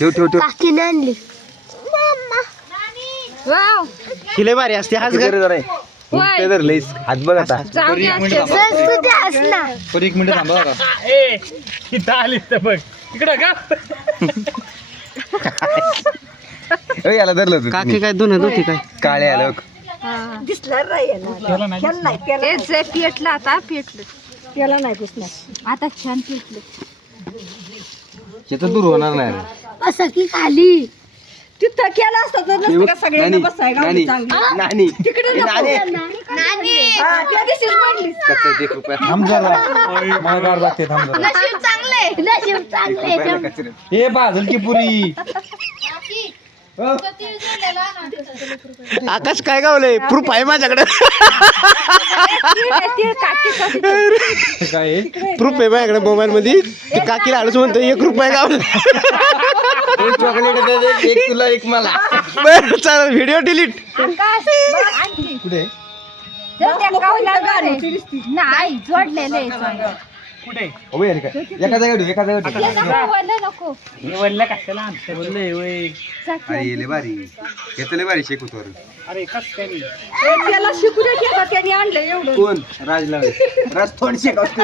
ठेव काकीने आणली किले भारी असते हाच घर हात बघ आता एक मिनिट थांबा इथं आलीस तर बघ इकडं का याला धरलं काकी काय दोन होती काय काळे आलं दिसणार पेटलं आता पेटलं त्याला नाही दिसणार आता छान पेटलं हे तर दूर होणार नाही असं की खाली तिथं केलं असतं तर नसतं का सगळ्यांना बसायला नानी नानी तिकडे नानी त्या दिवशीच पडली कच्चे 1 रुपया थांब जरा मला लागते थांब जरा नशीब चांगले हे बाजल की पुरी आकाश काय गावलंय प्रूफ आहे माझ्याकडे काय प्रूफ आहे माझ्याकडे मोबाईल मध्ये ते काकीला आडूच म्हणतो 1 रुपया गावलं चॉकलेट एक तुला एक मला बरं चालेल व्हिडिओ डिलीट कुठे नाही जोडलेले कुठे एका जागा नको वल्ल्या कशाला आणतं बोलले वय अरे भारी घेतले भारी शिकवतो अरे कस काय त्याला शिकू दे का त्याने आणलं एवढं कोण राज लावे राज थोडी शिकवतो